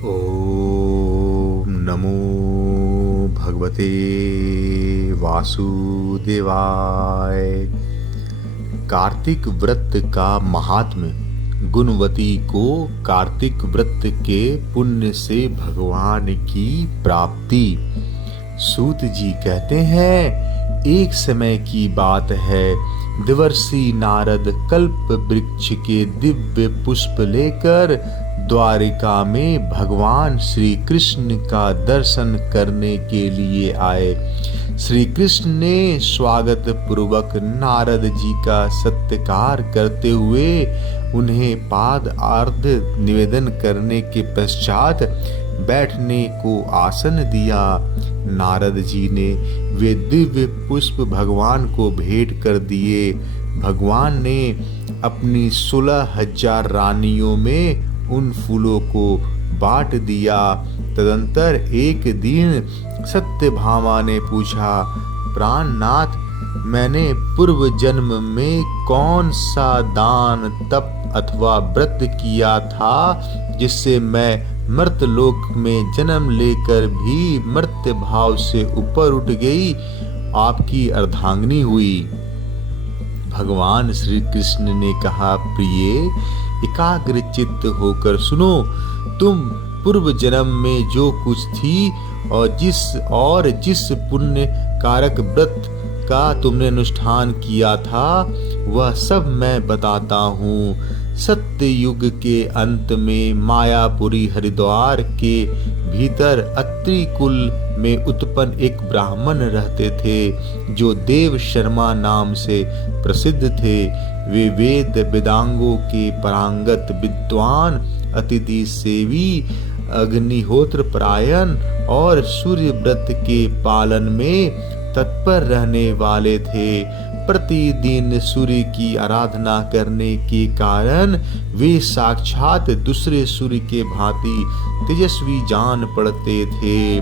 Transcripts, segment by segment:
ओम नमो भगवते वासुदेवाय। कार्तिक व्रत का महात्म्य। गुणवती को कार्तिक व्रत के पुण्य से भगवान की प्राप्ति। सूत जी कहते हैं, एक समय की बात है, देवर्षि नारद कल्प वृक्ष के दिव्य पुष्प लेकर द्वारिका में भगवान श्री कृष्ण का दर्शन करने के लिए आए। श्री कृष्ण ने स्वागत पूर्वक नारद जी का सत्कार करते हुए उन्हें पाद अर्घ्य निवेदन करने के पश्चात बैठने को आसन दिया। नारद जी ने वे दिव्य पुष्प भगवान को भेंट कर दिए। भगवान ने अपनी 16,000 रानियों में उन फूलों को बांट दिया। तदंतर एक दिन सत्यभामा ने पूछा, प्राणनाथ, मैंने पूर्व जन्म में कौन सा दान तप अथवा व्रत किया था जिससे मैं मर्तलोक में जन्म लेकर भी मर्त्य भाव से ऊपर उठ गई, आपकी अर्धांगिनी हुई। भगवान श्री कृष्ण ने कहा, प्रिय, एकाग्र चित्त होकर सुनो। तुम पूर्व जन्म में जो कुछ थी और जिस पुण्य कारक व्रत का तुमने अनुष्ठान किया था, वह सब मैं बताता हूँ। सत्य युग के अंत में मायापुरी हरिद्वार के भीतर अत्रि कुल में उत्पन्न एक ब्राह्मण रहते थे जो देव शर्मा नाम से प्रसिद्ध थे। वे वेद वेदांगों के पारंगत विद्वान, अतिथि सेवी, अग्निहोत्र परायण और सूर्य व्रत के पालन में तत्पर रहने वाले थे। प्रतिदिन सूर्य की आराधना करने के कारण वे साक्षात दूसरे सूर्य के भांति तेजस्वी जान पड़ते थे।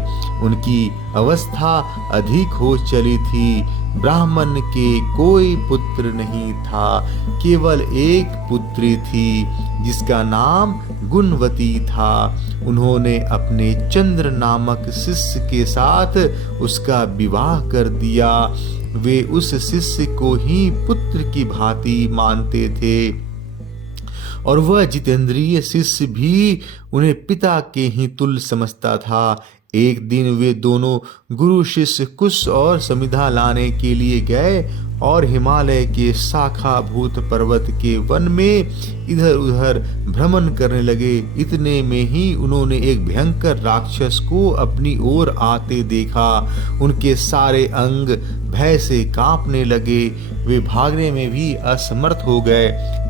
उनकी अवस्था अधिक हो चली थी। ब्राह्मण के कोई पुत्र नहीं था, केवल एक पुत्री थी जिसका नाम गुणवती था। उन्होंने अपने चंद्र नामक शिष्य के साथ उसका विवाह कर दिया। वे उस शिष्य को ही पुत्र की भांति मानते थे और वह जितेंद्रिय शिष्य भी उन्हें पिता के ही तुल्य समझता था। एक दिन वे दोनों गुरु शिष्य कुश और समिधा लाने के लिए गए और हिमालय के शाखाभूत पर्वत के वन में इधर उधर भ्रमण करने लगे। इतने में ही उन्होंने एक भयंकर राक्षस को अपनी ओर आते देखा। उनके सारे अंग भय से कांपने लगे। वे भागने में भी असमर्थ हो गए।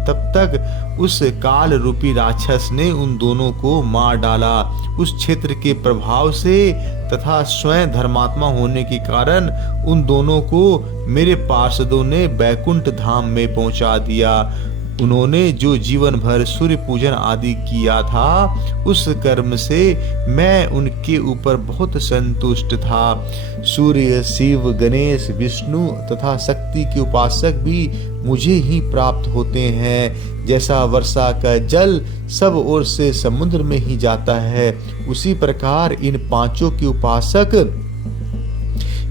तब तक उस काल रूपी राक्षस ने उन दोनों को मार डाला। उस क्षेत्र के प्रभाव से तथा स्वयं धर्मात्मा होने के कारण उन दोनों को मेरे पार्षदों ने बैकुंठ धाम में पहुंचा दिया। उन्होंने जो जीवन भर सूर्य पूजन आदि किया था, उस कर्म से मैं उनके ऊपर बहुत संतुष्ट था। सूर्य, शिव, गणेश, विष्णु तथा शक्ति के उपासक भी मुझे ही प्राप्त होते हैं। जैसा वर्षा का जल सब ओर से समुद्र में ही जाता है, उसी प्रकार इन पांचों के उपासक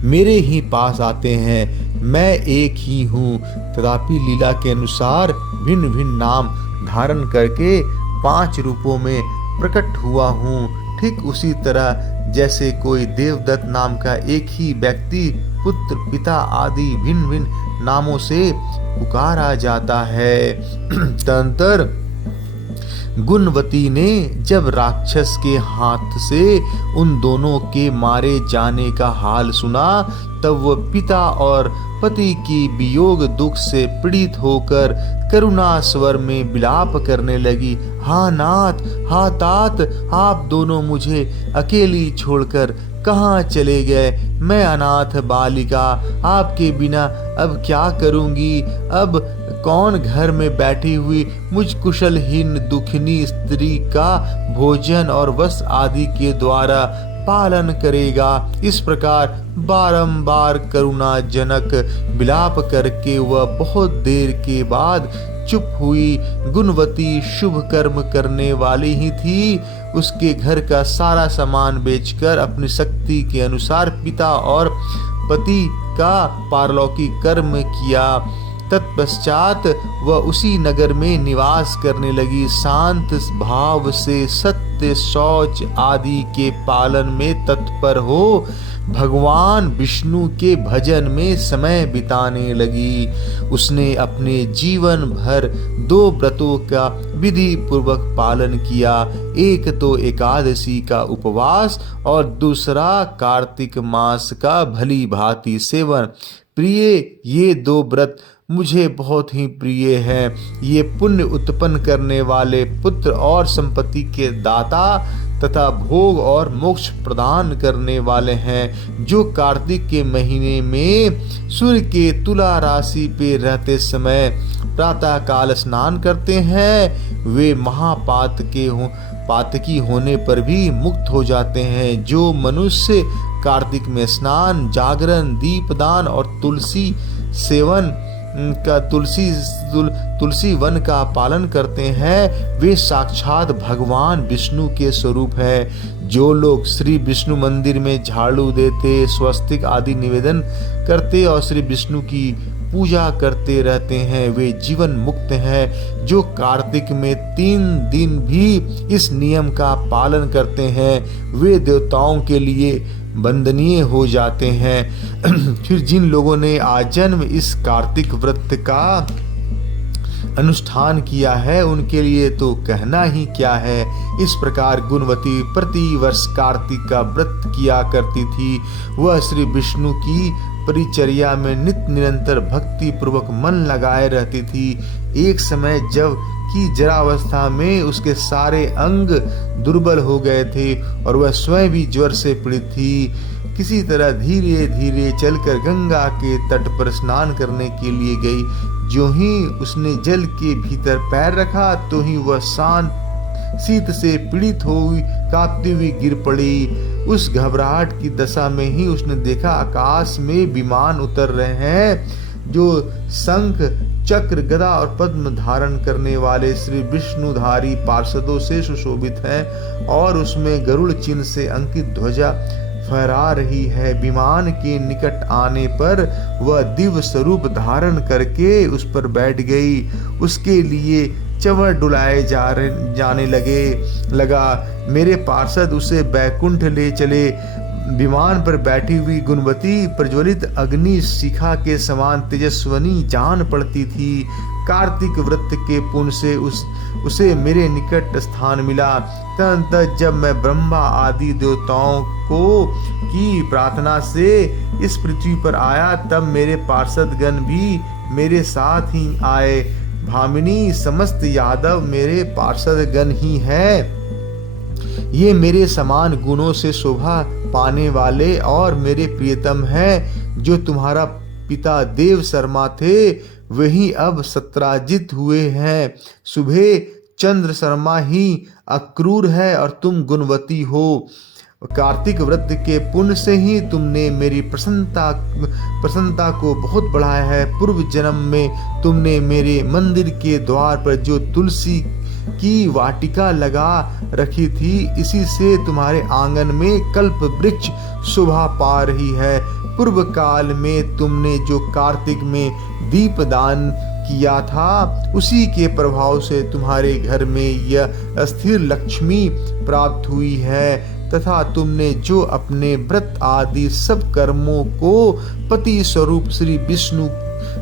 मेरे ही पास आते हैं। मैं एक ही हूँ, तथापि लीला के अनुसार भिन्न भिन्न नाम धारण करके 5 रूपों में प्रकट हुआ हूँ। ठीक उसी तरह जैसे कोई देवदत्त नाम का एक ही व्यक्ति पुत्र, पिता आदि भिन्न भिन्न नामों से पुकारा जाता है। तदंतर गुणवती ने जब राक्षस के हाथ से उन दोनों के मारे जाने का हाल सुना, तब वह पिता और पति की वियोग दुख से पीड़ित होकर करुणा स्वर में विलाप करने लगी। हाँ नाथ, हाँ तात, आप दोनों मुझे अकेली छोड़कर कहाँ चले गए? मैं अनाथ बालिका आपके बिना अब क्या करूँगी? अब कौन घर में बैठी हुई मुझ कुशलहीन दुखिनी स्त्री का भोजन और वस्त्र आदि के द्वारा पालन करेगा? इस प्रकार बारंबार करुणाजनक विलाप करके वह बहुत देर के बाद चुप हुई गुणवती शुभ कर्म करने वाली ही थी। उसके घर का सारा सामान बेचकर अपनी शक्ति के अनुसार पिता और पति का पारलौकिक कर्म किया। तत्पश्चात वह उसी नगर में निवास करने लगी। शांत भाव से सत्य, शौच आदि के पालन में तत्पर हो भगवान विष्णु के भजन में समय बिताने लगी। उसने अपने जीवन भर 2 व्रतों का विधि पूर्वक पालन किया। एक तो एकादशी का उपवास और दूसरा कार्तिक मास का भली भांति सेवन। प्रिय, ये 2 व्रत मुझे बहुत ही प्रिय है। ये पुण्य उत्पन्न करने वाले, पुत्र और संपत्ति के दाता तथा भोग और मोक्ष प्रदान करने वाले हैं। जो कार्तिक के महीने में सूर्य के तुला राशि पे रहते समय प्रातः काल स्नान करते हैं, वे पातकी होने पर भी मुक्त हो जाते हैं। जो मनुष्य कार्तिक में स्नान, जागरण, दीपदान और तुलसी वन का पालन करते हैं, वे साक्षात भगवान विष्णु के स्वरूप है। जो लोग श्री विष्णु मंदिर में झाड़ू देते, स्वस्तिक आदि निवेदन करते और श्री विष्णु की पूजा करते रहते हैं, वे जीवन मुक्त हैं। जो कार्तिक में 3 दिन भी इस नियम का पालन करते हैं, वे देवताओं के लिए वंदनीय हो जाते हैं। फिर जिन लोगों ने आजन्म इस कार्तिक व्रत का अनुष्ठान किया है, उनके लिए तो कहना ही क्या है। इस प्रकार गुणवती प्रति वर्ष कार्तिक का व्रत किया करती थी। वह श्री विष्णु की परिचर्या में नित्य निरंतर भक्ति पूर्वक मन लगाए रहती थी। एक समय जब कि जरावस्था में उसके सारे अंग दुर्बल हो गए थे और वह स्वयं भी ज्वर से पीड़ित थी। किसी तरह धीरे धीरे चलकर गंगा के तट पर स्नान करने के लिए गई। जो ही उसने जल के भीतर पैर रखा, तो ही वह शीत से पीड़ित हुई कांपती हुई गिर पड़ी। उस घबराहट की दशा में ही उसने देखा आकाश में विमान उतर रहे हैं, जो शंख, चक्र, गदा और पद्म धारण करने वाले श्री विष्णुधारी पार्षदों से सुशोभित है और उसमें गरुड़ चिन्ह से अंकित ध्वजा फहरा रही है। विमान के निकट आने पर वह दिव्य स्वरूप धारण करके उस पर बैठ गई। उसके लिए चंवर डुलाए जाने लगा। मेरे पार्षद उसे बैकुंठ ले चले। विमान पर बैठी हुई गुणवती प्रज्वलित अग्नि शिखा के समान तेजस्वनी जान पड़ती थी। कार्तिक व्रत के पुण्य से उसे मेरे निकट स्थान मिला। तदनंतर जब मैं ब्रह्मा आदि देवताओं की प्रार्थना से इस पृथ्वी पर आया, तब मेरे पार्षद गण भी मेरे साथ ही आए। भामिनी, समस्त यादव मेरे पार्षद गण ही हैं। ये मेरे समान गुणों से शोभा पाने वाले और मेरे प्रियतम हैं। जो तुम्हारा पिता देव शर्मा थे, वही अब सत्राजित हुए हैं। सुबह चंद्र शर्मा ही अक्रूर है और तुम गुणवती हो। कार्तिक व्रत के पुण्य से ही तुमने मेरी प्रसन्नता को बहुत बढ़ाया है। पूर्व जन्म में तुमने मेरे मंदिर के द्वार पर जो तुलसी की वाटिका लगा रखी थी, इसी से तुम्हारे आंगन में कल्प वृक्ष शोभा पा रही है। पूर्व काल में तुमने जो कार्तिक में दीपदान किया था, उसी के प्रभाव से तुम्हारे घर में यह स्थिर लक्ष्मी प्राप्त हुई है तथा तुमने जो अपने व्रत आदि सब कर्मों को पति स्वरूप श्री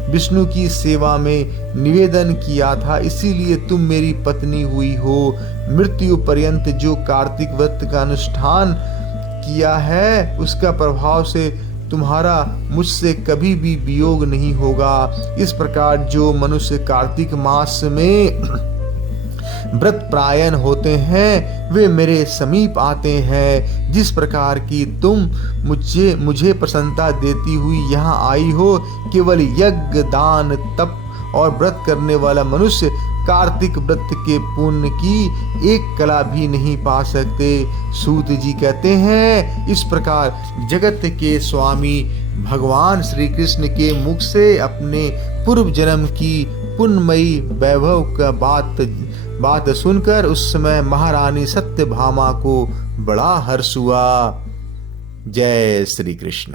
विष्णु की सेवा में निवेदन किया था, इसीलिए तुम मेरी पत्नी हुई हो। मृत्यु पर्यंत जो कार्तिक व्रत का अनुष्ठान किया है, उसका प्रभाव से तुम्हारा मुझसे कभी भी वियोग नहीं होगा। इस प्रकार जो मनुष्य कार्तिक मास में व्रत प्रायण होते हैं, वे मेरे समीप आते हैं। जिस प्रकार की तुम मुझे प्रसन्नता देती हुई यहाँ आई हो, केवल यज्ञ, दान, तप और व्रत करने वाला मनुष्य कार्तिक व्रत के पुण्य की एक कला भी नहीं पा सकते। सूत जी कहते हैं, इस प्रकार जगत के स्वामी भगवान श्री कृष्ण के मुख से अपने पूर्व जन्म की पुण्यमयी वैभव का बात सुनकर उस समय महारानी सत्यभामा को बड़ा हर्ष हुआ। जय श्री कृष्ण।